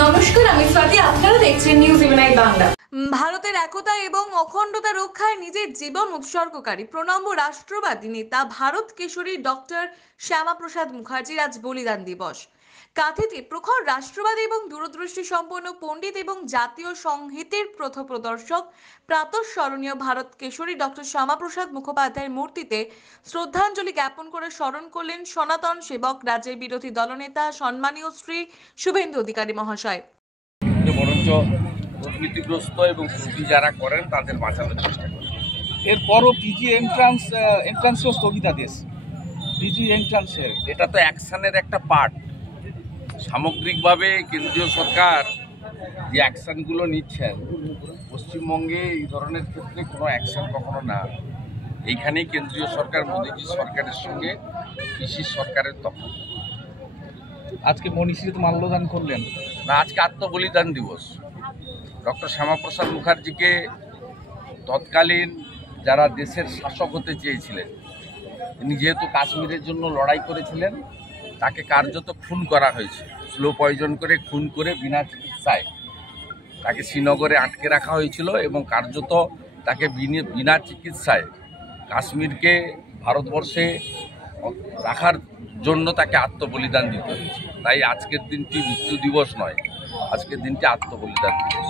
নমস্কার, আমি স্বাতি। আপনারা দেখছেন নিউজ ইউনাইট বাংলা। ভারতের একতা এবং অখণ্ডতা রক্ষায় নিজের জীবন উৎসর্গকারী প্রণম্য রাষ্ট্রবাদী নেতা ভারত কেশরী ডক্টর শ্যামাপ্রসাদ মুখার্জির আজ বলিদান দিবস। কাঁথিতে প্রখর রাষ্ট্রবাদী এবং দূরদৃষ্টি সম্পন্ন পণ্ডিত এবং জাতীয় সংহিতের পথপ্রদর্শক প্রাতঃস্মরণীয় ভারত কেশরী ডক্টর শ্যামাপ্রসাদ মুখোপাধ্যায়ের মূর্তিতে শ্রদ্ধাঞ্জলি জ্ঞাপন করে স্মরণ করলেন সনাতন সেবক রাজ্যের বিরোধী দলনেতা সম্মানীয় শ্রী শুভেন্দু অধিকারী মহাশয়। বরঞ্চ দুর্নীতিগ্রস্ত এবং ত্রুটি যারা করেন তাদের বাঁচানোর চেষ্টা করেন। এরপরও পিজি এন্ট্রান্সও স্থগিতাদেশ। পিজি এন্ট্রান্সের এটা তো অ্যাকশনের একটা পার্ট। সামগ্রিকভাবে কেন্দ্রীয় সরকার যে অ্যাকশনগুলো নিচ্ছেন, পশ্চিমবঙ্গে এই ধরনের ক্ষেত্রে কোনো অ্যাকশন কখনো না। এইখানেই কেন্দ্রীয় সরকার মোদীজি সরকারের সঙ্গে পিসির সরকারের তফাৎ। আজকে মনীষীতে মাল্যদান করলেন না, আজকে আত্মবলিদান দিবস। ডক্টর শ্যামাপ্রসাদ মুখার্জিকে তৎকালীন যারা দেশের শাসক হতে চেয়েছিলেন, তিনি যেহেতু কাশ্মীরের জন্য লড়াই করেছিলেন, তাকে কার্যত খুন করা হয়েছে। স্লো পয়জন করে খুন করে বিনা চিকিৎসায় তাকে শ্রীনগরে আটকে রাখা হয়েছিল এবং কার্যত তাকে বিনা চিকিৎসায় কাশ্মীরকে ভারতবর্ষে রাখার জন্য তাকে আত্মবলিদান দিতে হয়েছে। তাই আজকের দিনটি মৃত্যু দিবস নয়, আজকের দিনটি আত্মবলিদান দিবস।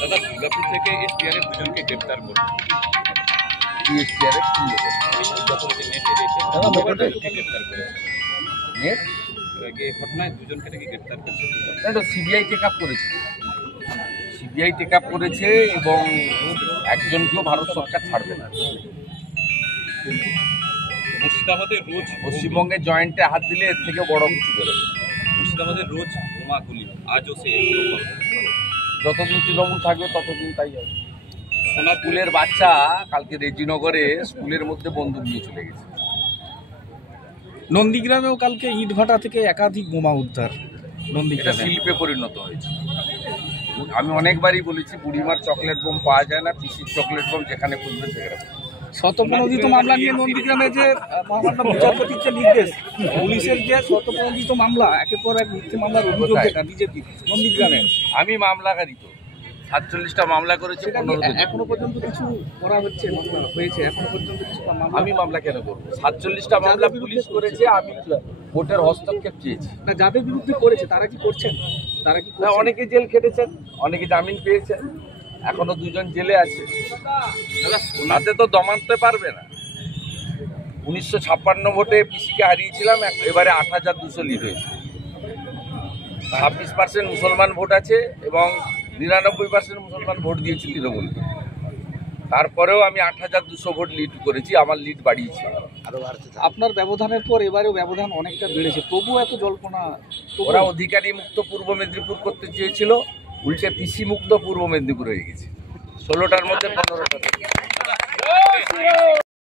দাদা, দুর্গাপুর থেকে এসটিআরএফ দুজনকে গ্রেপ্তার করল। এসটিআরএফ কি গ্রেপ্তার করেছে নেট এই ঘটনায় দুজনকে নাকি গ্রেপ্তার করেছে। সিবিআই টেক আপ করেছে, সিবিআই টেক আপ করেছে এবং একজনকেও ভারত সরকার ছাড়বে না। মুর্শিদাবাদে রোজ পশ্চিমবঙ্গের জয়েন্টে হাত দিলে এর থেকে বড় কিছু বেরোবে। মুর্শিদাবাদে রোজ বোমাগুলি, আজও সে যতদিন তৃণমূল থাকবে ততদিন তাই হবে। সোনার স্কুলের বাচ্চা কালকে রেজিনগরে স্কুলের মধ্যে বন্দুক নিয়ে চলে গেছে। নন্দীগ্রামেও কালকে ইটভাটা থেকে একাধিক বোমা উদ্ধার। এটা নন্দীগ্রামে শিল্পে পরিণত হয়েছে। আমি অনেকবারই বলেছি, বুড়িমার চকলেট বোম পাওয়া যায় না, পিসির চকলেট বোম যেখানে খুঁজবে সেখানে। শতপ্রণোদিত মামলা নিয়ে নন্দীগ্রামে যে মহামান্য বিচারপতির যে নির্দেশ, পুলিশের যে শতপ্রণোদিত মামলা, একের পর এক মিথ্যে মামলার অভিযোগ যেটা বিজেপি নন্দীগ্রামে, আমি মামলাকারী তো 47টা মামলা করেছি। এখনো পর্যন্ত কিছু করা হচ্ছে, মামলা হয়েছে এখনো পর্যন্ত কিছু মামলা। আমি মামলা কেন করবো? 47টা মামলা পুলিশ করেছে, আমি কোর্টের হস্তক্ষেপ চেয়েছি। না, যাদের বিরুদ্ধে করেছে তারা কি করছেন? তারা কি না, অনেকে জেল খেটেছেন, অনেকে জামিন পেয়েছেন, এখনো দুজন জেলে আছে। ওনাতে তো দমাতে পারবে না। 1956 ভোটে পিসিকে হারিয়েছিলাম, এবারে 8200 লিড হয়েছে। 26% মুসলমান ভোট আছে এবং 99% মুসলমান ভোট দিয়েছে তৃণমূলকে। তারপরেও আমি 8200 ভোট লিড করেছি, আমার লিড বাড়িয়েছি। আপনার ব্যবধানের পর এবারেও ব্যবধান অনেকটা বেড়েছে, তবুও এত জল্পনা। ওরা অধিকারী মুক্ত পূর্ব মেদিনীপুর করতে চেয়েছিল, উল্টে পিসি মুক্ত পূর্ব মেদিনীপুর হয়ে গেছে। 16টার মধ্যে 15টা।